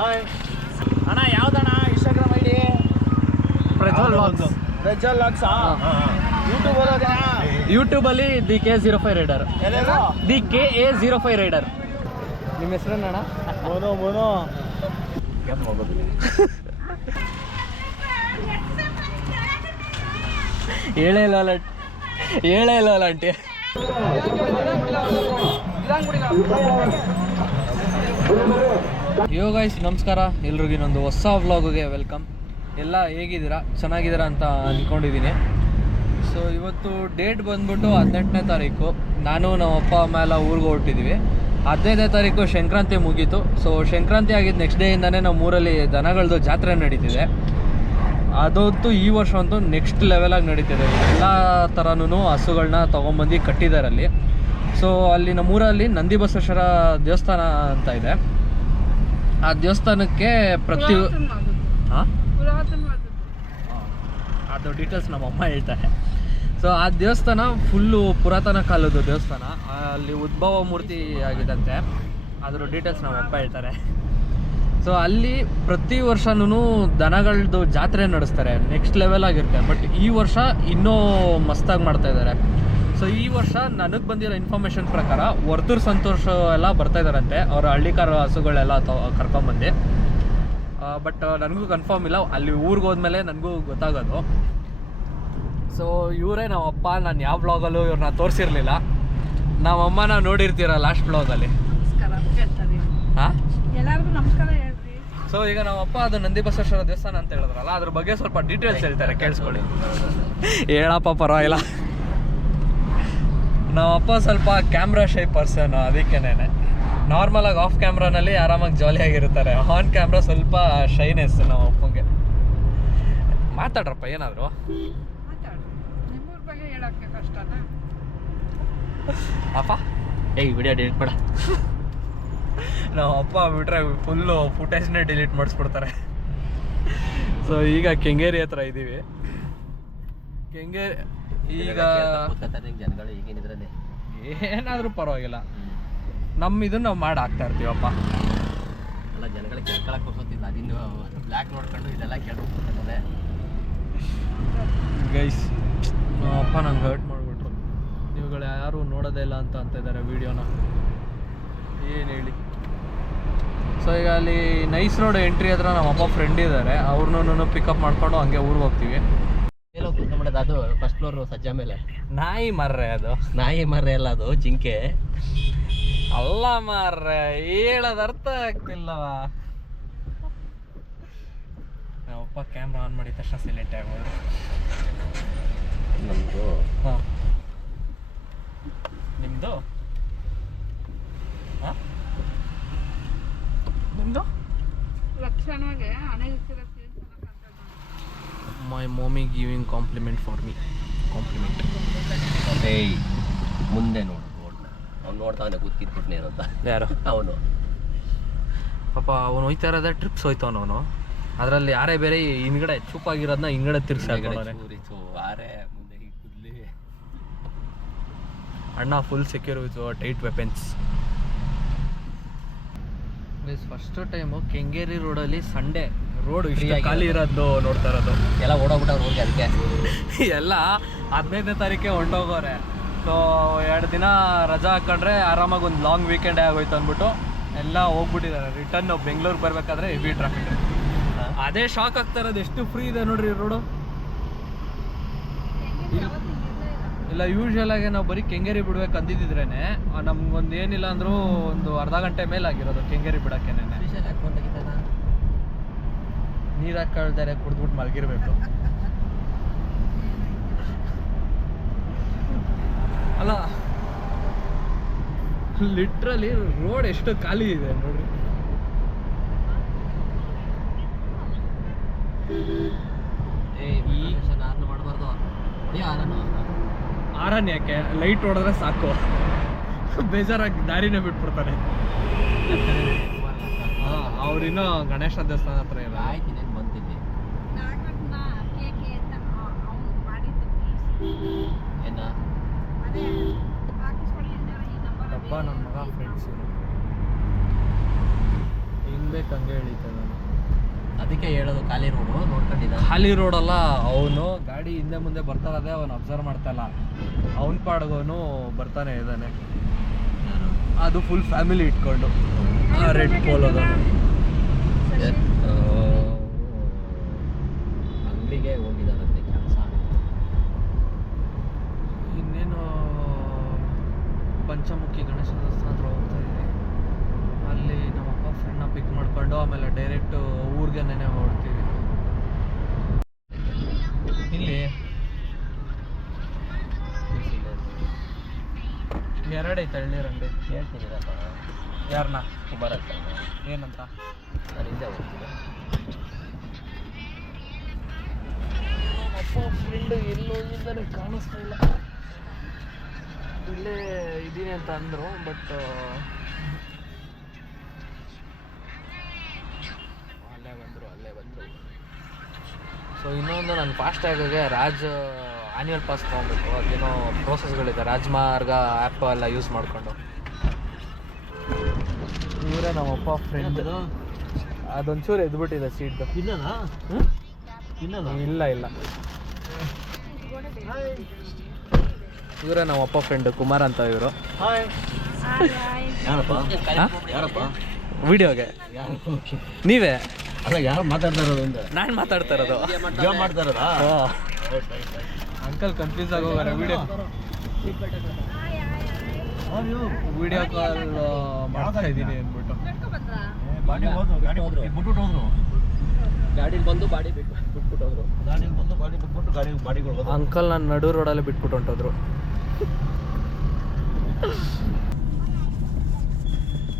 Hi ಅಣ್ಣ ಯಾವ್ದಣ್ಣ Instagram ID? Prajwal vlogs. Prajwal vlogs. YouTube ಓದೋದೇನಾ? ಯೂಟ್ಯೂಬಲ್ಲಿ the KA05 rider. The KA05 rider. ನಿಮ್ಮ ಹೆಸರೇನಣ್ಣ? ಬೋನೋ ಹೇಳೇ ಇಲ್ಲ ಆಂಟಿ. ಯೋ ಗೈಸ್, ನಮಸ್ಕಾರ ಎಲ್ರಿಗೂ ಇನ್ನೊಂದು ಹೊಸ ವ್ಲಾಗ್ಗೆ ವೆಲ್ಕಮ್. ಎಲ್ಲ ಹೇಗಿದ್ದೀರಾ? ಚೆನ್ನಾಗಿದ್ದೀರಾ ಅಂತ ಅಂದ್ಕೊಂಡಿದ್ದೀನಿ. ಸೊ ಇವತ್ತು ಡೇಟ್ ಬಂದ್ಬಿಟ್ಟು 18ನೇ ತಾರೀಕು. ನಾನು ನಮ್ಮ ಅಪ್ಪ ಅಮ್ಮ ಎಲ್ಲ ಊರಿಗೆ ಹೊರಟಿದ್ದೀವಿ. 15ನೇ ತಾರೀಕು ಸಂಕ್ರಾಂತಿ ಮುಗೀತು. ಸೊ ಸಂಕ್ರಾಂತಿ ಆಗಿದ್ದು ನೆಕ್ಸ್ಟ್ ಡೇಯಿಂದನೇ ನಮ್ಮ ಊರಲ್ಲಿ ದನಗಳದ್ದು ಜಾತ್ರೆ ನಡೀತಿದೆ. ಅದಂತೂ ಈ ವರ್ಷ ಅಂತೂ ನೆಕ್ಸ್ಟ್ ಲೆವೆಲಾಗಿ ನಡೀತಿದೆ. ಎಲ್ಲ ಥರನೂ ಹಸುಗಳನ್ನ ತೊಗೊಂಬಂದು ಕಟ್ಟಿದ್ದಾರೆ ಅಲ್ಲಿ. ಸೊ ಅಲ್ಲಿ ನಮ್ಮೂರಲ್ಲಿ ನಂದಿ ಬಸವೇಶ್ವರ ದೇವಸ್ಥಾನ ಅಂತ ಇದೆ. ಆ ದೇವಸ್ಥಾನಕ್ಕೆ ಅದು ಡೀಟೇಲ್ಸ್ ನಮ್ಮ ಅಮ್ಮ ಹೇಳ್ತಾರೆ. ಸೊ ಆ ದೇವಸ್ಥಾನ ಫುಲ್ಲು ಪುರಾತನ ಕಾಲದ ದೇವಸ್ಥಾನ. ಅಲ್ಲಿ ಉದ್ಭವ ಮೂರ್ತಿ ಆಗಿದಂತೆ. ಅದರ ಡೀಟೇಲ್ಸ್ ನಮ್ಮ ಅಪ್ಪ ಹೇಳ್ತಾರೆ. ಸೊ ಅಲ್ಲಿ ಪ್ರತಿ ವರ್ಷನೂ ದನಗಳದ್ದು ಜಾತ್ರೆ ನಡೆಸ್ತಾರೆ. ನೆಕ್ಸ್ಟ್ ಲೆವೆಲ್ ಆಗಿರುತ್ತೆ. ಬಟ್ ಈ ವರ್ಷ ಇನ್ನೂ ಮಸ್ತಾಗಿ ಮಾಡ್ತಾಯಿದ್ದಾರೆ. ಸೊ ಈ ವರ್ಷ ನನಗೆ ಬಂದಿರೋ ಇನ್ಫಾರ್ಮೇಷನ್ ಪ್ರಕಾರ ವರ್ತೂರು ಸಂತೋಷ ಎಲ್ಲ ಬರ್ತಾಯಿದ್ದಾರಂತೆ. ಅವ್ರ ಹಳ್ಳಿಕಾರ ಹಸುಗಳೆಲ್ಲ ಕರ್ಕೊಂಬಂದು. ಬಟ್ ನನಗೂ ಕನ್ಫರ್ಮ್ ಇಲ್ಲ. ಅಲ್ಲಿ ಊರಿಗೆ ಹೋದ್ಮೇಲೆ ನನಗೂ ಗೊತ್ತಾಗೋದು. ಸೊ ಇವರೇ ನಮ್ಮಪ್ಪ. ನಾನು ಯಾವ ಬ್ಲಾಗಲ್ಲೂ ಇವ್ರನ್ನ ತೋರಿಸಿರ್ಲಿಲ್ಲ. ನಮ್ಮಮ್ಮನ ನೋಡಿರ್ತೀರ ಲಾಸ್ಟ್ ಬ್ಲಾಗಲ್ಲಿ. ಹಾಂ, ಎಲ್ಲರಿಗೂ ನಮಸ್ಕಾರ ಹೇಳ್ರಿ. ಸೊ ಈಗ ನಮ್ಮಪ್ಪ ಅದು ನಂದಿ ಬಸವೇಶ್ವರ ದೇವಸ್ಥಾನ ಅಂತ ಹೇಳಿದ್ರಲ್ಲ, ಅದ್ರ ಬಗ್ಗೆ ಸ್ವಲ್ಪ ಡೀಟೇಲ್ಸ್ ಹೇಳ್ತಾರೆ, ಕೇಳಿಸ್ಕೊಳ್ಳಿ. ಹೇಳಪ್ಪ, ಪರವಾಗಿಲ್ಲ. ನಮ್ಮಪ್ಪ ಸ್ವಲ್ಪ ಕ್ಯಾಮ್ರಾ ಶೈ ಪರ್ಸನ್. ಅದಕ್ಕೇನೆ ನಾರ್ಮಲಾಗಿ ಆಫ್ ಕ್ಯಾಮ್ರಾನಲ್ಲಿ ಆರಾಮಾಗಿ ಜಾಲಿಯಾಗಿರ್ತಾರೆ. ಆನ್ ಕ್ಯಾಮ್ರಾ ಸ್ವಲ್ಪ ಶೈನೆಸ್ ನಮ್ಮ ಅಪ್ಪಂಗೆ. ಮಾತಾಡ್ರಪ್ಪ ಏನಾದರೂ. ಮಾತಾಡು, ನಿಮ್ಮೂರ ಬಗ್ಗೆ ಹೇಳೋಕ್ಕೆ ಕಷ್ಟನಾ? ಅಪ್ಪ ವಿಡಿಯೋ ಡಿಲೀಟ್ ಮಾಡ. ನಮ್ಮ ಅಪ್ಪ ಬಿಟ್ರೆ ಫುಲ್ಲು ಫುಟೇಜ್ನೇ ಡಿಲೀಟ್ ಮಾಡಿಸ್ಬಿಡ್ತಾರೆ. ಸೊ ಈಗ ಕೆಂಗೇರಿ ಹತ್ರ ಇದ್ದೀವಿ. ಕೆಂಗೇರಿ ಈಗ ಜನಗಳು ಈಗಿನಿದ್ರಲ್ಲಿ ಏನಾದರೂ ಪರವಾಗಿಲ್ಲ. ನಮ್ಮ ಇದನ್ನ ನಾವು ಮಾಡಿ ಹಾಕ್ತಾ ಇರ್ತೀವಪ್ಪ. ಎಲ್ಲ ಜನಗಳಿಗೆ ಕೇಳ್ಕೊಳಕ್ಕೆ ಕೊಡ್ಸೋತಿಲ್ಲ. ಅದಿನ್ನು ಬ್ಲ್ಯಾಕ್ ನೋಡ್ಕೊಂಡು ಇದೆಲ್ಲ ಕೇಳ್ಕೊಡ್ತಾರೆ ಗೈಸ್. ಅಪ್ಪ ನಂಗೆ ಹರ್ಟ್ ಮಾಡಿಬಿಟ್ರು. ನೀವುಗಳು ಯಾರು ನೋಡೋದೇ ಇಲ್ಲ ಅಂತ ಇದ್ದಾರೆ ವೀಡಿಯೋನ. ಏನು ಹೇಳಿ. ಸೊ ಈಗ ಅಲ್ಲಿ ನೈಸ್ ರೋಡ್ ಎಂಟ್ರಿ ಹತ್ರ ನಮ್ಮಪ್ಪ ಫ್ರೆಂಡ್ ಇದ್ದಾರೆ. ಅವ್ರನ್ನೂ ಪಿಕಪ್ ಮಾಡ್ಕೊಂಡು ಹಂಗೆ ಊರಿಗೆ ಹೋಗ್ತೀವಿ. ಎಲ್ಲೋ ಕೂತ್ಕೊಂಡ್ಬಿಡೋದು. ಅದು ಫಸ್ಟ್ ಫ್ಲೋರು ಸಜ್ಜ ಮೇಲೆ. ನಾಯಿ ಮರ್ರೆ ಅದು. ನಾಯಿ ಮರ್ರೆ ಅಲ್ಲ, ಅದು ಜಿಂಕೆ. ಅಲ್ಲ ಮಾರ್ರೆ, ಹೇಳೋದು ಅರ್ಥ ಆಗ್ತಿಲ್ಲವ. ನಾವಪ್ಪ ಕ್ಯಾಮ್ರಾ ಆನ್ ಮಾಡಿದ ತಕ್ಷಣ ಸೈಲೆಂಟ್ ಆಗ್ಬೋದು. ನಮ್ಮದು ಹಾಂ, ನಿಮ್ಮದು ಹಾಂ, ನಿಮ್ಮದು ಲಕ್ಷಣವಾಗಿ ಹಣೆ my mummy giving compliment for me. Compliment. ಏಯ್, ಮುಂದೆ ನೋಡು ರೋಡ್ನ. ಅವ್ನು ನೋಡ್ತಾವನೆ ಕೂತ್ಕಿದ್ಬಿಟ್ನೆ ಅಂತ. ಯಾರು? ಅವನು ಪಾಪ ಅವನು ಹೋಯ್ತಾ ಇರೋದೇ ಟ್ರಿಪ್ಸ್ ಹೋಯ್ತಾವನು ಅವನು. ಅದರಲ್ಲಿ ಯಾರೇ ಬೇರೆ ಹಿಂದ್ಗಡೆ ಚೂಪಾಗಿರೋದನ್ನ ಹಿಂದ್ಗಡೆ ತಿರ್ಸಾಕೊಂಡವ್ರೆ. ಆರೆ ಮುಂದೆ ಹೀಗೆ ಕುದ್ಲಿ. ಅಣ್ಣ full secure with tight weapons. First time Kengeri ರೋಡಲ್ಲಿ ಸಂಡೇ ರೋಡ್ ಇಷ್ಟು ಖಾಲಿ ಇರೋದು ನೋಡ್ತಾ ಇರೋದು. ಎಲ್ಲ ಓಡೋಗ್ಬಿಟ್ಟವ್ರು ರೋಡ್ಗೆ. ಅದಕ್ಕೆ ಎಲ್ಲ 15ನೇ ತಾರೀಕೆ ಹೊಂಟೋಗೋರೆ. ಸೊ 2 ದಿನ ರಜಾ ಹಾಕೊಂಡ್ರೆ ಆರಾಮಾಗಿ ಒಂದು ಲಾಂಗ್ ವೀಕೆಂಡೇ ಆಗೋಯ್ತು ಅಂದ್ಬಿಟ್ಟು ಎಲ್ಲ ಹೋಗ್ಬಿಟ್ಟಿದ್ದಾರೆ. ರಿಟರ್ನ್ ಬೆಂಗಳೂರಿಗೆ ಬರಬೇಕಾದ್ರೆ ಹೆವಿ ಟ್ರಾಫಿಕ್. ಅದೇ ಶಾಕ್ ಆಗ್ತಾ ಇರೋದು, ಎಷ್ಟು ಫ್ರೀ ಇದೆ ನೋಡ್ರಿ ರೋಡು. ಇಲ್ಲ, ಯೂಶ್ವಲಾಗಿ ನಾವು ಬರೀ ಕೆಂಗೇರಿ ಬಿಡ್ಬೇಕು ಅಂದಿದ್ರೇನೆ ನಮ್ಗೊಂದು ಏನಿಲ್ಲ ಅಂದರೂ ಒಂದು ಅರ್ಧ ಗಂಟೆ ಮೇಲಾಗಿರೋದು ಕೆಂಗೇರಿ ಬಿಡೋಕ್ಕೇನೆ. ನೀರು ಹಾಕೊಳ್ತಾರೆ, ಕುಡ್ದ್ಬಿಟ್ಟು ಮಲಗಿರ್ಬೇಕು. ಅಲ್ಲ, ಲಿಟ್ರಲಿ ರೋಡ್ ಎಷ್ಟು ಖಾಲಿ ಇದೆ ನೋಡ್ರಿ. ಈ ಮಾಡಬಾರ್ದು. ಆರನ್ ಯಾಕೆ? ಲೈಟ್ ಹೊಡೆದ್ರೆ ಸಾಕು, ಬೇಜಾರಾಗಿ ದಾರಿನೇ ಬಿಟ್ಬಿಡ್ತಾರೆ. ಹಾಂ, ಅವ್ರಿನ್ನೂ ಗಣೇಶ ದೇವಸ್ಥಾನ ಹತ್ರ ಇಲ್ಲ. ಆಯ್ತು, ಇನ್ನೇನು ಬಂತಿದ್ದೆ ಏನ ಹಬ್ಬ ನನ್ನ ಮಗ ಫ್ರೆಂಡ್ಸ್ ಹಿಂಗೆ ಬೇಕು ಹಂಗೆ ಎಳಿತೆ ನಾನು. ಅದಕ್ಕೆ ಹೇಳೋದು ಖಾಲಿ ರೋಡು ನೋಡ್ಕೊಂಡಿದ್ದ. ಖಾಲಿ ರೋಡಲ್ಲ, ಅವನು ಗಾಡಿ ಹಿಂದೆ ಮುಂದೆ ಬರ್ತಾರದೇ ಅವನು ಅಬ್ಸರ್ವ್ ಮಾಡ್ತಾಯಿಲ್ಲ. ಅವನ ಪಾಡ್ಗೋನು ಬರ್ತಾನೆ ಇದ್ದಾನೆ. ಅದು ಫುಲ್ ಫ್ಯಾಮಿಲಿ ಇಟ್ಕೊಂಡು ರೆಡ್ ಪೋಲೋದು. ಅಂಗಡಿಗೆ ಹೋಗಿದ್ದಾರಂತೆ ಕೆಲಸ. ಇನ್ನೇನು ಪಂಚಮುಖಿ ಗಣೇಶ ದೇವಸ್ಥಾನ ಹತ್ರ ಹೋಗ್ತಾ ಇದ್ದೀವಿ. ಅಲ್ಲಿ ನಮ್ಮಪ್ಪ ಫ್ರೆಂಡ್ನ ಪಿಕ್ ಮಾಡ್ಕೊಂಡು ಆಮೇಲೆ ಡೈರೆಕ್ಟ್ ಊರಿಗೆ ಹೊರಡ್ತೀವಿ. ಇಲ್ಲಿ ಎರಡೈತೆ ಎಳ್ನೀರಂಗಡಿ. ಹೇಳ್ತೀನಿ ಯಾರನ್ನ? ಕುಮಾರ್ ಅಂತ. ಏನಂತ? ನಾನು ಹಿಂದೆ ಹೋಗ್ತೀನಿ. ನಮ್ಮಪ್ಪ ಫ್ರೆಂಡು ಎಲ್ಲೋ ಹೋಗಿದ್ದಾರೆ, ಕಾಣಿಸ್ತಾ ಇಲ್ಲ. ಇಲ್ಲೇ ಇದ್ದೀನಿ ಅಂತ ಅಂದರು, ಬಟ್ ಅಲ್ಲೇ ಬಂದರು. ಸೊ ಇನ್ನೊಂದು ನಾನು ಫಾಸ್ಟ್ಯಾಗಿಗೆ ರಾಜ್ ಆ್ಯನ್ಯುವಲ್ ಪಾಸ್ ತೊಗೊಬೇಕು. ಅದೇನೋ ಪ್ರೋಸೆಸ್ಗಳಿದೆ, ರಾಜ್ಮಾರ್ಗ ಆ್ಯಪ್ ಎಲ್ಲ ಯೂಸ್ ಮಾಡಿಕೊಂಡು. ಇವರೇ ನಮ್ಮಪ್ಪ ಫ್ರೆಂಡ್. ಅದೊಂಚೂರು ಎದ್ಬಿಟ್ಟಿದೆ ಸೀಟ್ದು. ಇಲ್ಲ ಇವರೇ ನಮ್ಮಪ್ಪ ಫ್ರೆಂಡು ಕುಮಾರ್ ಅಂತ ಇವರು. ಯಾರಪ್ಪ? ವಿಡಿಯೋಗೆ ನೀವೇ? ಅಲ್ಲ, ಯಾರು ಮಾತಾಡ್ತಾ ಇರೋದು? ನಾನು ಮಾತಾಡ್ತಾ ಇರೋದು. ಮಾಡ್ತಾ ಇರೋದಾ? ಅಂಕಲ್ ಕನ್ಫ್ಯೂಸ್ ಆಗೋಗಾರೆ. ವಿಡಿಯೋ ಕಾಲ್ ಮಾಡ್ತಾ ಇದ್ದೀನಿ ಅಂದ್ಬಿಟ್ಟು. ಗಾಡಿಲಿ ಬಂದು ಬಾಡಿ ಬಿಟ್ಬಿಟ್ಟು ಹೋದ್ರು. ಅಂಕಲ್ ನಾನು ನಡು ರೋಡಲ್ಲಿ ಬಿಟ್ಬಿಟ್ಟು ಹೊಂಟೋದ್ರು.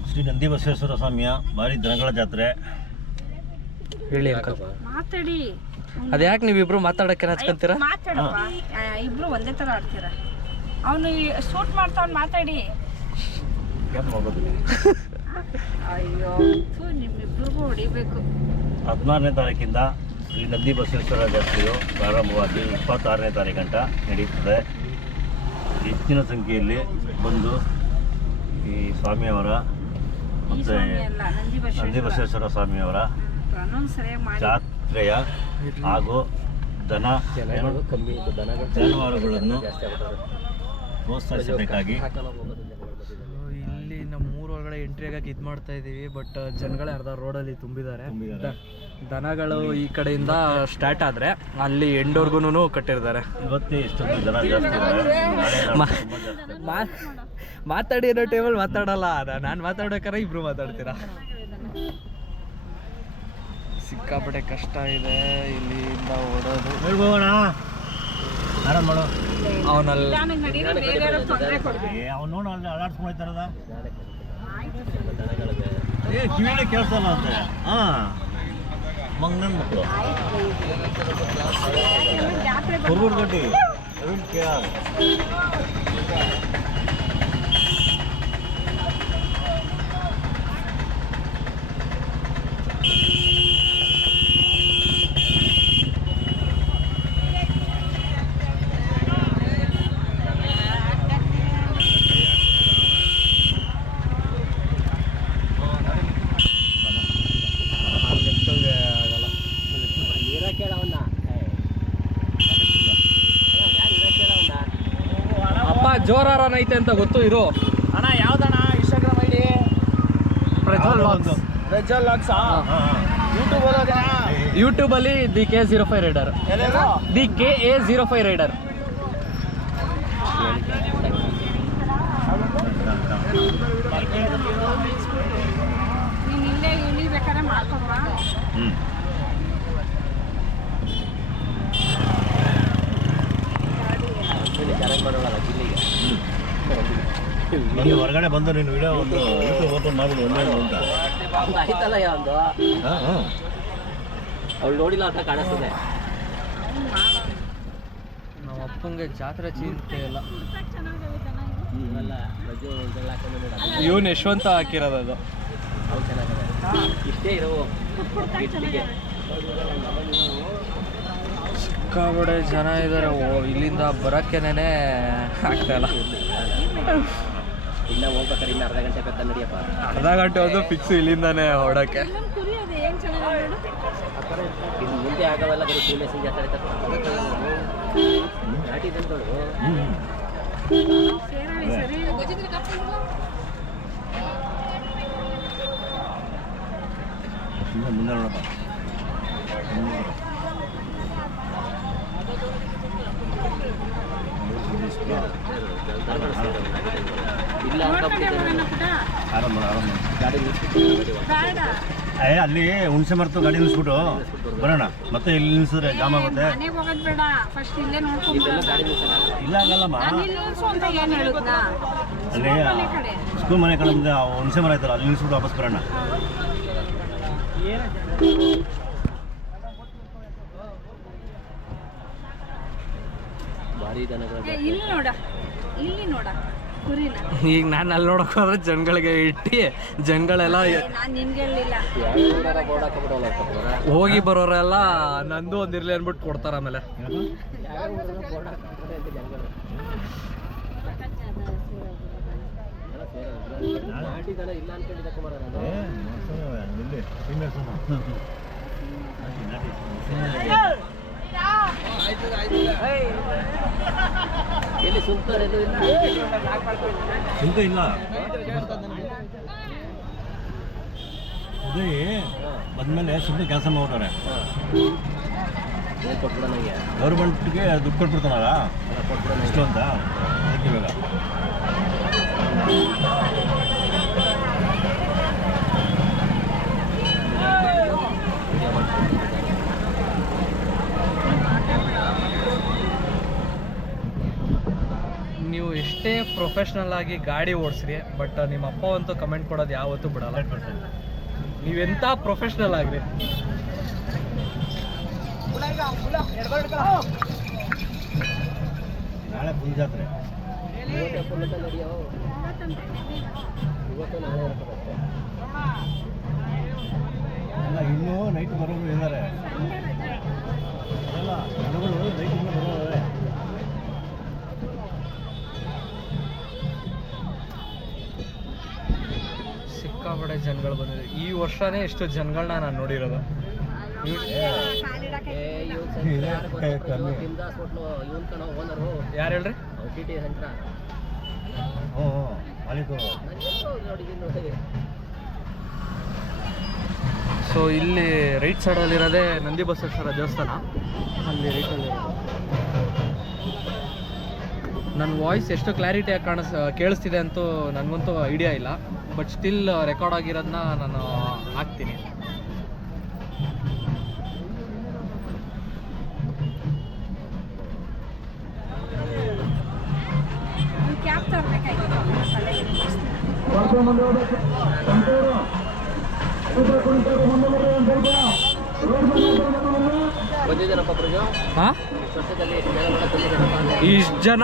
ಶ್ರೀ ನಂದಿ ಬಸವೇಶ್ವರ ಸ್ವಾಮಿಯ ಭಾರಿ ದನಗಳ ಜಾತ್ರೆ. ಹೇಳಿ ಅಂಕಲ್. ಮಾತಾಡಿ. ಅದು ಯಾಕೆ ನೀವಿಬ್ರು ಮಾತಾಡಕ್ಕೆ ಹಚ್ಕೊಂತೀರಾ? ಮಾತಾಡಪ್ಪ, ಇಬ್ರು ಒಂದೇ ಥರ ಆಡ್ತೀರಾ. ಅವನು ಶೂಟ್ ಮಾಡ್ತಾವ್ನು, ಮಾತಾಡಿ. ಅಯ್ಯೋ, ನಿಮ್ಮಿಬ್ರಿಗೂ ಹೊಡಿಬೇಕು. 16ನೇ ತಾರೀಕಿಂದ ಶ್ರೀ ನಂದಿ ಬಸವೇಶ್ವರ ಜಾತ್ರೆಯು ಪ್ರಾರಂಭವಾಗಿ 26ನೇ ತಾರೀಕಂಟ ನಡೆಯುತ್ತದೆ. ಹೆಚ್ಚಿನ ಸಂಖ್ಯೆಯಲ್ಲಿ ಬಂದು ಈ ಸ್ವಾಮಿಯವರ ಮತ್ತು ನಂದಿ ಬಸವೇಶ್ವರ ಸ್ವಾಮಿಯವರ ಜಾತ್ರೆಯ ಹಾಗೂ ಜಾನುವಾರುಗಳನ್ನು ಪ್ರೋತ್ಸಾಹಿಸಬೇಕಾಗಿ ಇಲ್ಲಿ ನಮ್ಮ ಊರೊಳಗಡೆ ಎಂಟ್ರಿ ಆಗಕ್ಕೆ ಇದು ಮಾಡ್ತಾ ಇದ್ದೀವಿ. ಬಟ್ ಜನಗಳೇ ಅರ್ಧ ರೋಡಲ್ಲಿ ತುಂಬಿದ್ದಾರೆ. ದನಗಳು ಈ ಕಡೆಯಿಂದ ಸ್ಟಾರ್ಟ್ ಆದರೆ ಅಲ್ಲಿ ಎಂಡೋರ್ಗು ಕಟ್ಟಿರ್ತಾರೆ. ಇವತ್ತೇ ಇಷ್ಟೊಂದು ಜನ ಜಾಸ್ತಿ ಇದ್ದಾರೆ. ಮಾತಾಡಿ ಅನ್ನೋ ಟೈಮಲ್ಲಿ ಮಾತಾಡಲ್ಲ. ನಾನು ಮಾತಾಡ್ಬೇಕಾದ್ರೆ ಇಬ್ರು ಮಾತಾಡ್ತೀರಾ. ಸಿಕ್ಕಾಪಟ್ಟೆ ಕಷ್ಟ ಇದೆ ಇಲ್ಲಿಂದ ಓಡೋದು. ಹೇಳ್ಬೋಣ ಆರಾಮ್ ಮಾಡು. ಅವನಲ್ಲಿ ಅವ್ನು ನೋಡು ಅಲ್ಲಿ ಅಲಾಡ್ಸ್ಕೊಂಡ್ತಾರದ ಕಿವಿನೇ ಕೇಳಿಸಲ್ಲ ಅಂತೆ. ಮಂಗನ ಮಕ್ಕಳು ಕುರುಬುರ್ಗಡ್ಡಿ ಅಪ್ಪ ಜೋರಾರನ್ ಐತೆ ಅಂತ ಗೊತ್ತು ಇರು. ಅಣ್ಣ ಯಾವ್ದಣ್ಣ Instagram ID? Prajwal vlogs. Prajwal vlogs. ಯೂಟ್ಯೂಬಲ್ಲಿ the KA05 rider. The KA05 rider. ನೀನು ಇಲ್ಲೇ ಇಳಿಬೇಕಾದ್ರೆ ಮಾಡ್ಕೊಮ್ಮ. ಚೆನ್ನಾಗಿ ಮಾಡೋಣ ಜಿಲ್ಲೆಗೆ. ನೀನು ಹೊರಗಡೆ ಬಂದು ನೀನು ವಿಡಿಯೋ ಒಂದು ಯೂಟ್ಯೂಬ್ ಓಪನ್ ಮಾಡಿದ್ರು ಒಂದೇ ಅಂತ ಆಯ್ತಲ್ಲ ಒಂದು ಅವಳು ನೋಡಿಲ್ಲ ಅಂತ ಕಾಣಿಸ್ತದೆ. ನಮ್ಮ ಅಪ್ಪಂಗೆ ಜಾತ್ರೆ ಚಿಂತೆ ಇಲ್ಲ. ಇವನು ಯಶವಂತ ಹಾಕಿರೋದು ಅದು. ಅವು ಚೆನ್ನಾಗಿದೆ. ಇಷ್ಟೇ ಇರೋವು ಸಿಕ್ಕಾಬಡೆ ಜನ ಇದ್ದಾರೆ. ಇಲ್ಲಿಂದ ಬರೋಕ್ಕೇನೆ ಆಗ್ತಾ ಇಲ್ಲ. ಇಲ್ಲ ಹೋಗ್ಬೇಕಾದ್ರೆ ಇನ್ನು ಅರ್ಧ ಗಂಟೆ ಬೇಕಾ ನಡಿಯಪ್ಪ. ಅರ್ಧ ಗಂಟೆ ಒಂದು ಫಿಕ್ಸ್ ಇಲ್ಲಿಂದಾನೆ ಹೊಡಕ್ಕೆ. ಇನ್ನೊಂದು ಕುರಿ ಅದು ಏನು ಚೆನ್ನಾಗಿ ನೋಡು. ಇನ್ನು ಮುಂದೆ ಆಗವೆಲ್ಲ ಬರೀ ಸೀಮೆಸಿ ಜಾತ್ರೆ ಘಾಟಿ ತಂದೋಳು. ಸೇರಾಳಿ ಸರಿ ಮುಂದೆ ನೋಡಪ್ಪ. ಇಲ್ಲ ಆರಾಮ ಗಾಡಿ ನಿಲ್ಸ್ಬಿಟ್ಟು ಬೇಡ ಅಲ್ಲಿ ಹುಣಸೆ ಮರತು ಗಾಡಿ ನಿಲ್ಸ್ಬಿಟ್ಟು ಬರೋಣ. ಮತ್ತೆ ಇಲ್ಲಿ ನಿಲ್ಸಿದ್ರೆ ಜಾಮ್ ಆಗುತ್ತೆ. ಮನೆಗೆ ಹೋಗೋದು ಬೇಡ, ಫಸ್ಟ್ ಇಲ್ಲೇ ಇಲ್ಲೆಲ್ಲ ನೋಡ್ಕೊಂಡು ಗಾಡಿ ನಿಲ್ಸಲ್ಲ. ಇಲ್ಲ ಆಗಲ್ಲಮ್ಮ. ನಾನು ಇಲ್ಲಿ ನಿಲ್ಸು ಅಂತ ಏನು ಹೇಳಿದ್ನಾ? ಅಲ್ಲಿ ಮನೆ ಕಡೆ ಸ್ಕೂಲ್ ಮನೆ ಕಡೆ ಮುಂದೆ ಹುಣಸೆ ಮರ ಐತಲ್ಲ, ಅಲ್ಲಿ ನಿಲ್ಸ್ಬಿಟ್ಟು ವಾಪಸ್ ಬರೋಣ. ಭಾರಿ ದನಗಳ ಇಲ್ಲಿ ನೋಡ, ಇಲ್ಲಿ ನೋಡ ಕುರಿನ. ಈಗ ನಾನು ಅಲ್ಲಿ ನೋಡಕ್ ಹೋದ್ರೆ ಜನಗಳಿಗೆ ಇಟ್ಟು ಜನಗಳೆಲ್ಲ ನಾನು ನಿನ್ಗೆ ಹೇಳಿಲ್ಲ. ಬೋರ್ಡ್ ಹಾಕಬಿಡೋಲ್ಲ ಹೋಗಿ ಬರೋರೆಲ್ಲ ನಂದು ಒಂದಿರ್ಲಿ ಅಂದ್ಬಿಟ್ಟು ಕೊಡ್ತಾರ. ಆಮೇಲೆ ಘಾಟಿ ದನ ಇಲ್ಲ ಅನ್ಕೊಂಡಿದ್ದೆ ಕುಮಾರ ನಾನು. ಎಲ್ಲಿ ಸುಂಕರ್ ಎಲ್ಲೂ ಇಲ್ಲ. ಸುಂಕ ಇಲ್ಲ. ಅದೇ ಬಂದ್ಮೇಲೆ ಸುಮ್ಮನೆ ಕೆಲಸ ಮಾಡ್ತಾರೆ. ಕೊಟ್ಬಿಡ ನನಗೆ ಗೌರ್ಮೆಂಟ್ಗೆ ದುಡ್ಡು ಕೊಟ್ಬಿಡ್ತಾನಲ್ಲ ಕೊಟ್ಬಿಡ ಇಷ್ಟು ಅಂತ, ಅದಕ್ಕೆ ಇವಾಗ ನೀವು ಎಷ್ಟೇ ಪ್ರೊಫೆಷ್ನಲ್ ಆಗಿ ಗಾಡಿ ಓಡಿಸ್ರಿ, ಬಟ್ ನಿಮ್ಮ ಅಪ್ಪ ಅಂತೂ ಕಮೆಂಟ್ ಕೊಡೋದು ಯಾವತ್ತೂ ಬಿಡಲ್ಲ. ನೀವೆಂಥ ಪ್ರೊಫೆಷ್ನಲ್ ಆಗ್ರಿ. ನಾಳೆ ಫುಲ್ ಜಾತ್ರೆ. ನಡೆಯೋ ಇವತ್ತು ನಾಳೆ ಇರ್ತದೆ. ಅಲ್ಲ, ಇನ್ನೂ ನೈಟ್ ಬರೋರು ಇದ್ದಾರೆ. ಅಲ್ಲ, ಜನಗಳು ನೈಟ್ ಇನ್ನೂ ಬರೋರೆ. ಸಿಕ್ಕಾಪಟ್ಟೆ ಜನಗಳು ಬಂದಿದೆ ಈ ವರ್ಷನೇ. ಎಷ್ಟು ಜನಗಳನ್ನ ನಾನು ನೋಡಿರೋದು. ಇವನ್ ಕಣ ಓನರು ಯಾರು ಹೇಳ್ರಿ? ಟಿ ಟಿ ಸಂಕ್ರ ಹ್ಞೂ ಮಾಲೀಕು. ನೋಡಿದ್ದೀನಿ. ಸೊ ಇಲ್ಲಿ ರೈಟ್ ಸೈಡಲ್ಲಿರೋದೇ ನಂದಿ ಬಸವೇಶ್ವರ ದೇವಸ್ಥಾನ. ಅಲ್ಲಿ ರೈಟಲ್ಲಿ ನನ್ನ ವಾಯ್ಸ್ ಎಷ್ಟು ಕ್ಲಾರಿಟಿಯಾಗಿ ಕೇಳಿಸ್ತಿದೆ ಅಂತೂ ನನಗಂತೂ ಐಡಿಯಾ ಇಲ್ಲ, ಬಟ್ ಸ್ಟಿಲ್ ರೆಕಾರ್ಡ್ ಆಗಿರೋದನ್ನ ನಾನು ಹಾಕ್ತೀನಿ. ಕ್ಯಾಪ್ ತರಬೇಕಾಗಿತ್ತು. ಬಂದಿದ್ದಾರಪ್ಪ ಪ್ರಜೋ. ಹಾಂ, ವರ್ಷದಲ್ಲಿ ಎಷ್ಟು ಜನ ಬಂದಿದ್ದಾರಪ್ಪ? ಇಷ್ಟು ಜನ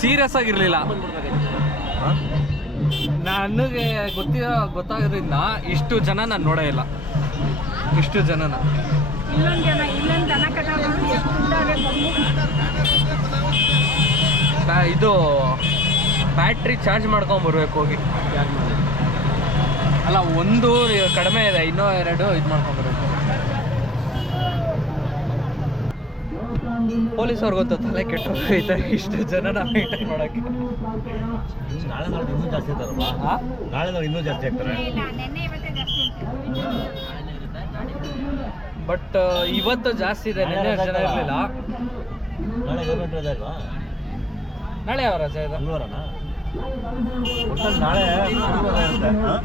ಸೀರಿಯಸ್ ಆಗಿರಲಿಲ್ಲ. ನನಗೆ ಗೊತ್ತಾಗೋದ್ರಿಂದ ಇಷ್ಟು ಜನ ನಾನು ನೋಡೇ ಇಲ್ಲ. ಇಷ್ಟು ಜನನ ಇಲ್ಲೊಂದು ದನ ಕಟ್ಟಾಗ ಎಷ್ಟು ಉಂಟಾಗೆ ಇದು ಬ್ಯಾಟ್ರಿ ಚಾರ್ಜ್ ಮಾಡ್ಕೊಂಬರ್ಬೇಕು ಹೋಗಿ. ಅಲ್ಲ, ಒಂದು ಕಡಿಮೆ ಇದೆ, ಇನ್ನೂ 2 ಇದು ಮಾಡ್ಕೊಂಬರ್ಬೇಕು. ಪೊಲೀಸವ್ರಿಗೆ ಗೊತ್ತು, ತಲೆ ಕೆಟ್ಟೋಗೈತೆ ಇಷ್ಟು ಜನನ ಮೇಂಟೈನ್ ಮಾಡೋಕ್ಕೆ. ನಾಳೆ ನಾಳೆ ಇನ್ನೂ ಜಾಸ್ತಿ ಇರ್ತಾರಲ್ಲ. ನಾಳೆ ನಾಳೆ ಇನ್ನೂ ಜಾಸ್ತಿ ಆಗ್ತಾರೆ. ಇಲ್ಲ, ನೆನ್ನೆ ಇವತ್ತೇ ಜಾಸ್ತಿ ಬಟ್ ಇವತ್ತು ಜಾಸ್ತಿ ಇದೆ, ನೆನ್ನೆ ಜನ ಇರಲಿಲ್ಲ. ನಾಳೆ ಗೌರ್ಮೆಂಟ್ ರಜೆ ಅಲ್ವಾ? ನಾಳೆ ಯಾವ ರಜೆ ಇದೆ? ಮಂಗಳವಾರನಾ? ಒಟ್ಟಲ್ಲಿ ನಾಳೆ ಮಂಗಳವಾರ ಇರುತ್ತೆ. ಹಾಂ,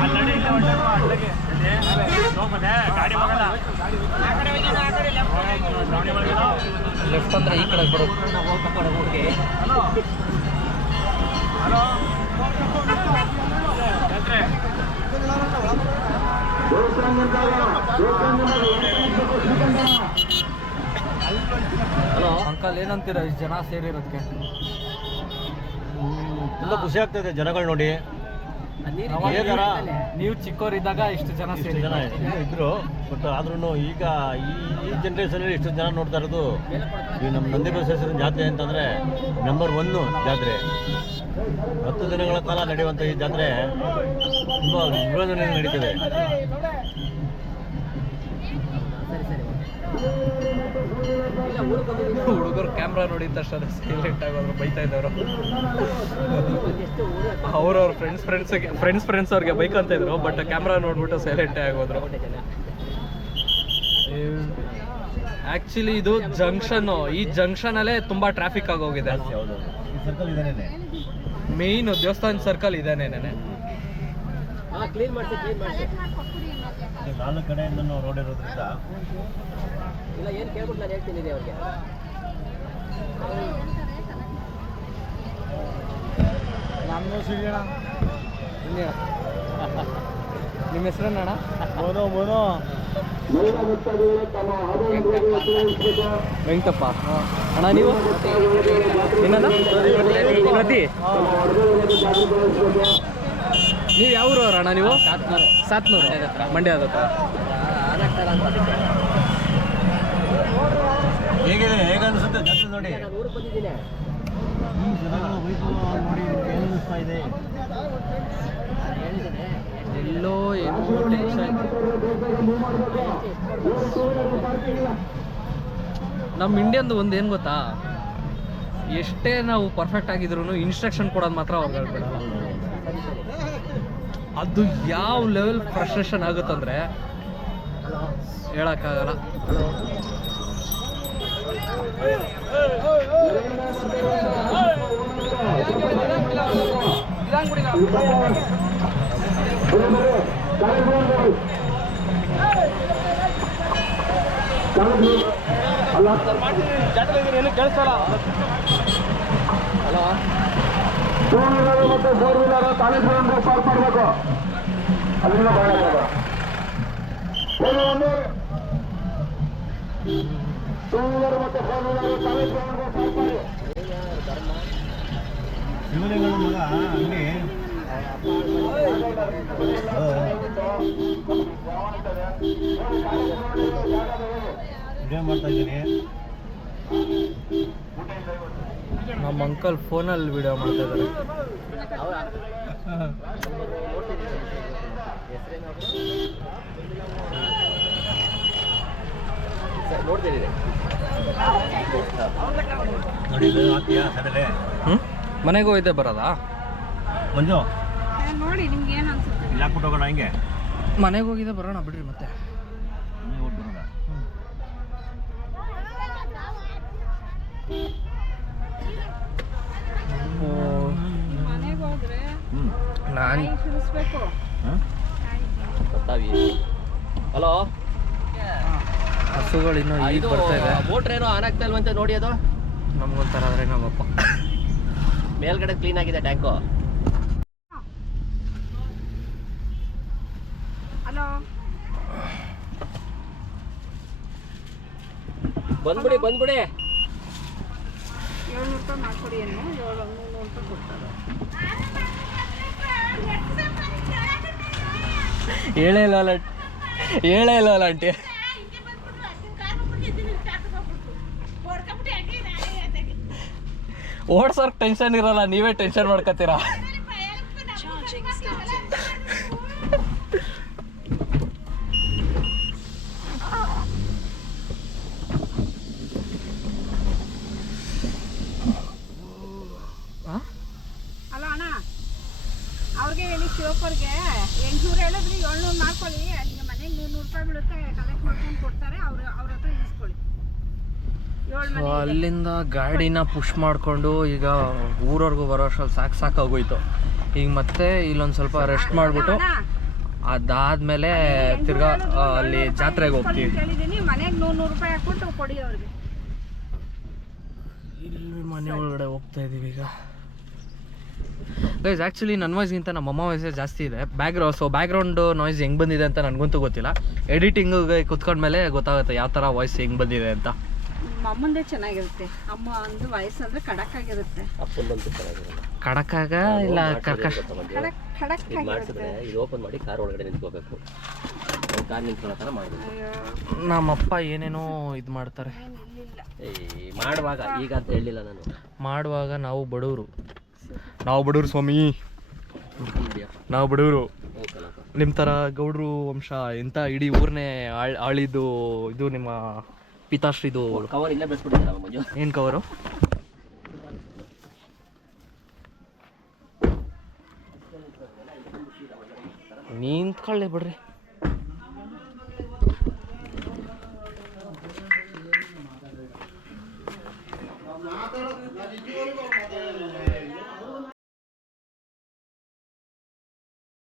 ಮುಂದಿನ ವಾರ ಲೆಫ್ಟ್ ಅಂದರೆ ಈ ಕಡೆ ಬರುತ್ತೆ. ಹೋಗಿ ಹಲೋ ಅಂಕಲ್, ಏನಂತೀರ ಇಷ್ಟು ಜನ ಸೇರಿರೋದಕ್ಕೆ? ತುಂಬ ಖುಷಿ ಆಗ್ತದೆ ಜನಗಳು ನೋಡಿ. ನೀವು ಚಿಕ್ಕವರಿದ್ದಾಗ ಇಷ್ಟು ಜನ ಇಷ್ಟು ಸೇರಿ ಜನ ಇದ್ರು. ಬಟ್ ಆದ್ರೂ ಈಗ ಈ ಜನ್ರೇಷನಲ್ಲಿ ಇಷ್ಟು ಜನ ನೋಡ್ತಾ ಇರೋದು ಈ ನಮ್ಮ ನಂದಿ ಬಸವೇಶ್ವರನ ಜಾತ್ರೆ ಅಂತಂದರೆ ನಂಬರ್ 1 ಜಾತ್ರೆ. 10 ದಿನಗಳ ಕಾಲ ನಡೆಯುವಂಥ ಈ ಜಾತ್ರೆ ತುಂಬ ವಿಜೃಂಭಣೆಯಿಂದ ನಡೀತದೆ. ಹುಡುಗರು ಕ್ಯಾಮ್ರಾ ನೋಡಿದ ತಕ್ಷಣ ಸೈಲೆಂಟ್ ಆಗೋದ್ರು, ಬೈತಾ ಇದ್ದವರು. ಅವ್ರವ್ರ ಫ್ರೆಂಡ್ಸ್ ಅವ್ರಿಗೆ ಬೈಕ್ ಅಂತ ಇದ್ರು, ಬಟ್ ಕ್ಯಾಮ್ರಾ ನೋಡ್ಬಿಟ್ಟು ಸೈಲೆಂಟೇ ಆಗೋದ್ರು. ಆಕ್ಚುಲಿ ಇದು ಜಂಕ್ಷನ್, ಈ ಜಂಕ್ಷನ್ ಅಲ್ಲೇ ತುಂಬಾ ಟ್ರಾಫಿಕ್ ಆಗೋಗಿದೆ. ಹೌದು, ಈ ಸರ್ಕಲ್ ಇದೇನೆ ಮೇನ್ ದೇವಸ್ಥಾನ ಸರ್ಕಲ್ ಇದೇನೇನೆ. ಕ್ಲೀನ್ ಮಾಡಿಸಿ 4 ಕಡೆಯಿಂದ ನಾವು ರೋಡ್ ಇರೋದ್ರಿಂದ ಇಲ್ಲ ಏನು ಕೇಳ್ಬಿಟ್ಟು ನಾನು ಹೇಳ್ತೀನಿ ಅವ್ರಿಗೆ. ನಿಮ್ಮ ಹೆಸರೇನಣ್ಣ? ವೆಂಕಟಪ್ಪ ಅಣ್ಣ. ನೀವು ಏನಣ್ಣ? ಪ್ರತಿ ನೀವು ಯಾವ ಊರವ್ರು ಅಣ್ಣ? ನೀವು ಸಾತ್ನೂರು, ಮಂಡ್ಯದ ಹತ್ರ. ಹೇಗೆ ಅನಿಸುತ್ತೆ ಜಾತ್ರೆ ನೋಡಿ? ನಾನು ಊರಿಗೆ ಬಂದಿದ್ದೀನಿ. ಈ ಜನಗಳ ವೈಭವ ನೋಡಿ ಏನು ಅನಿಸ್ತಾ ಇದೆ? ಎಲ್ಲೋ ಏನೋ ಟೆನ್ಷನ್. ನಮ್ಮ ಇಂಡಿಯನ್ದು ಒಂದು ಏನು ಗೊತ್ತಾ, ಎಷ್ಟೇ ನಾವು ಪರ್ಫೆಕ್ಟ್ ಆಗಿದ್ರು ಇನ್ಸ್ಟ್ರಕ್ಷನ್ ಕೊಡೋದು ಮಾತ್ರ ಅವ್ರಿಗೆ ಬಿಡಲ್ಲ. ಅದು ಯಾವ ಲೆವೆಲ್ ಫ್ರಸ್ಟ್ರೇಷನ್ ಆಗುತ್ತಂದ್ರೆ ಹೇಳಕ್ಕಾಗಲ್ಲ. ಮತ್ತೆ 4 ವೀಲರ್ ಕಾಲೇಜ್ ಪಾರ್ಕ್ ಮಾಡಬೇಕು. ಅದರಿಂದ ಶಿವಲಿಂಗನ ಮಗ ಅಲ್ಲಿ ವಿಡಿಯೋ ಮಾಡ್ತಾ ಇದ್ದೀನಿ. ನಮ್ಮ ಅಂಕಲ್ ಫೋನಲ್ಲಿ ವಿಡಿಯೋ ಮಾಡ್ತಾ ಇದ್ದಾರೆ. ನೋಡ್ತೀನಿ ನೋಡಿ ಹಾಕ್ತೀಯಾ ಸಡಲೆ? ಮನೆಗೆ ಹೋಯ್ದೆ ಬರೋದಾ ಮಂಜು? ನೋಡಿ ನಿಮ್ಗೆ ಏನು ಅನ್ಸುತ್ತೆ? ಇಲ್ಲಿ ಹಾಕ್ಬಿಟ್ಟು ಹೋಗೋಣ ಹಿಂಗೆ ಮನೆಗೆ ಹೋಗಿದ್ದೆ ಬರೋಣ ಬಿಡ್ರಿ. ಮತ್ತೆ ಬರೋಣ. ಮನೆಗೆ ಹೋದ್ರೆ ನಾನು ಸುರಿಸ್ಬೇಕು. ಹಲೋ, ಹಸುಗಳು ಇನ್ನೂ ಈಗ ಇದು ಬರ್ತಾ ಇದೆ. ಮೋಟ್ರ್ ಏನೋ ಆನ್ ಆಗ್ತಾ ಇಲ್ವಂತೆ ನೋಡಿ. ಅದು ನಮ್ಗೊಂಥರ ಆದರೆ ನಮ್ಮಪ್ಪ ಮೇಲ್ಗಡೆ ಕ್ಲೀನ್ ಆಗಿದೆ ಟ್ಯಾಂಕು. ಹಲೋ, ಬಂದ್ಬಿಡಿ 700 ರೂಪಾಯಿ ಮಾಡ್ಕೊಡಿ. ಏನು 700 ರೂಪಾಯಿ ಕೊಡ್ತಾರೆ. ಹೇಳೇ ಇಲ್ಲವಲ್ಲ ಆಂಟಿ. ಓಡ್ಸೋರ್ಗೆ ಟೆನ್ಷನ್ ಇರಲ್ಲ, ನೀವೇ ಟೆನ್ಷನ್ ಮಾಡ್ಕೊತೀರಾ. ಅಲ್ಲ ಅಣ್ಣ, ಅವ್ರಿಗೆ ಹೇಳಿ ಶಿವಪ್ಪರ್ಗೆ 800 ಹೇಳಿದ್ರಿ, 700 ಮಾಡ್ಕೊಳ್ಳಿ. ನಿಮಗೆ ಮನೆಗೆ 100 ರೂಪಾಯಿ ಬೀಳುತ್ತೆ, ಕಲೆಕ್ಟ್ ಮಾಡ್ಕೊಂಡು ಕೊಡ್ತಾರೆ. ಅವ್ರ ಹತ್ರ ಇಸ್ಕೊಳ್ಳಿ. ಸೊ ಅಲ್ಲಿಂದ ಗಾಡಿನ ಪುಷ್ ಮಾಡಿಕೊಂಡು ಈಗ ಊರವರೆಗೂ ಬರೋ ಅಷ್ಟರಲ್ಲಿ ಸಾಕಾಗೋಯ್ತು. ಈಗ ಮತ್ತೆ ಇಲ್ಲೊಂದು ಸ್ವಲ್ಪ ರೆಸ್ಟ್ ಮಾಡಿಬಿಟ್ಟು ಅದಾದ್ಮೇಲೆ ತಿರ್ಗಾ ಅಲ್ಲಿ ಜಾತ್ರೆಗೆ ಹೋಗ್ತೀವಿ. ಹೇಳಿದ್ದೀನಿ, ಮನೆಗೆ 100 ರೂಪಾಯಿ ಹಾಕ್ಬಿಟ್ಟು ಕೊಡಿ ಅವ್ರಿಗೆ. ಇಲ್ಲಿ ಮನೆ ಒಳಗಡೆ ಹೋಗ್ತಾ ಇದ್ದೀವಿ ಈಗ. ಗೈಸ್ ಆ್ಯಕ್ಚುಲಿ ನನ್ನ ವಾಯ್ಸ್ಗಿಂತ ನಮ್ಮ ಅಮ್ಮ ವಾಯ್ಸೇ ಜಾಸ್ತಿ ಇದೆ. ಬ್ಯಾಕ್ಗ್ರೌಂಡ್ ನಾಯ್ಸ್ ಹೆಂಗೆ ಬಂದಿದೆ ಅಂತ ನನಗಂತೂ ಗೊತ್ತಿಲ್ಲ. ಎಡಿಟಿಂಗಿಗೆ ಕುತ್ಕೊಂಡ್ಮೇಲೆ ಗೊತ್ತಾಗುತ್ತೆ ಯಾವ ಥರ ವಾಯ್ಸ್ ಹೆಂಗೆ ಬಂದಿದೆ ಅಂತ. ನಮ್ಮ ಅಮ್ಮಂದೇ ಚೆನ್ನಾಗಿರುತ್ತೆ. ಅಮ್ಮ ಒಂದು ವಯಸ್ಸಂದ್ರೆ ಖಡಕ್ ಆಗಿರುತ್ತೆ. ಅಪ್ಪಂದಂತೂ ಚೆನ್ನಾಗಿರಲ್ಲ. ಕಡಕಾಗ ಇಲ್ಲ ಕರ್ಕಶ ಖಡಕ್ ಖಡಕ್ ಇದು ಆಗಿರುತ್ತೆ. ಮಾಡಿಸಿದ್ರೆ ಇದು ಓಪನ್ ಮಾಡಿ ಕಾರ್ ಒಳಗಡೆ ನಿಂತ್ಕೋಬೇಕು. ಕಾರ್ ನಿಂತ್ಕೊಳ್ಳೋ ಥರ ಮಾಡಬೇಕು. ಅಯ್ಯೋ ನಮ್ಮಪ್ಪ ಏನೇನೋ ಇದು ಮಾಡ್ತಾರೆ. ಏನಿಲ್ಲ. ಏ ಮಾಡುವಾಗ ಈಗ ಅಂತ ಹೇಳಿಲ್ಲ ನಾನು. ಮಾಡುವಾಗ ನಾವು ಬಡವರು ಸ್ವಾಮಿ, ನಾವು ಬಡವರು. ಹೋಗ್ಕಲ್ಲಪ್ಪ. ನಿಮ್ಮ ಥರ ಗೌಡ್ರು ವಂಶ ಎಂಥ ಇಡೀ ಊರನ್ನೇ ಆಳಿದ್ದು ಇದು ನಿಮ್ಮ ಪಿತಾಶ್ರೀದು. ಕವರ್ ಇಲ್ಲೇ ಬೆಳೆಸ್ಬಿಟ್ಟಿದ್ದಾರ ಮಂಜು. ಏನು ಕವರು? ನಿಂತ್ಕೊಳ್ಳಿ ಬಿಡ್ರಿ.